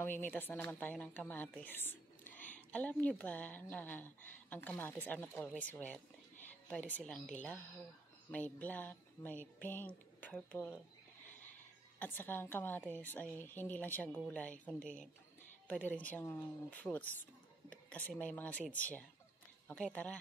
mamimitas na naman tayo ng kamatis. Alam nyo ba na ang kamatis are not always red? Pwede silang dilaw, may black, may pink, purple. At saka ang kamatis ay hindi lang siya gulay, kundi pwede rin siyang fruits kasi may mga seeds siya. Okay, tara.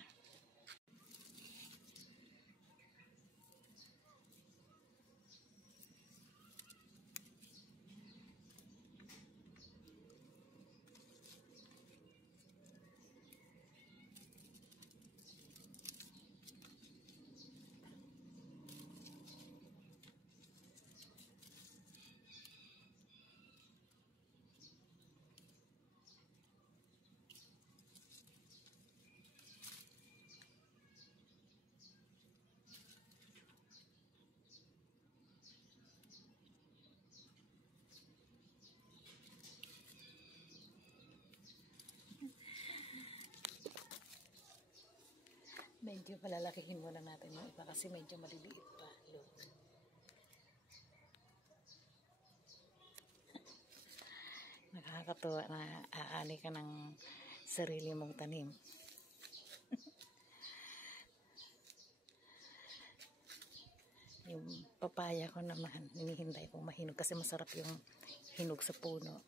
Medyo palalakihin muna natin yung iba kasi medyo maliliit pa. Look. Nakakatuwa na aani ka ng sarili mong tanim. Yung papaya ko naman, hinihintay kong mahinog kasi masarap yung hinog sa puno.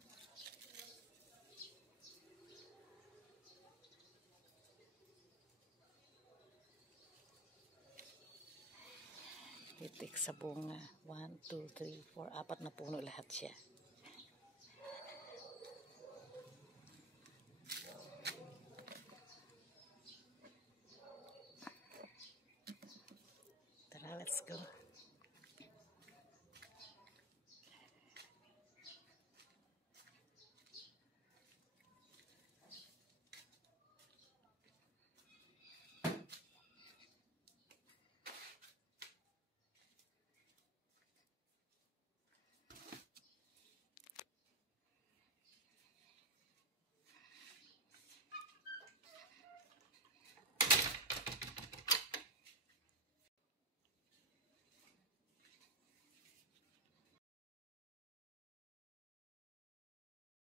Itik sa bunga. 1, 2, 3, 4. 4 na puno lahat siya. Tara, let's go.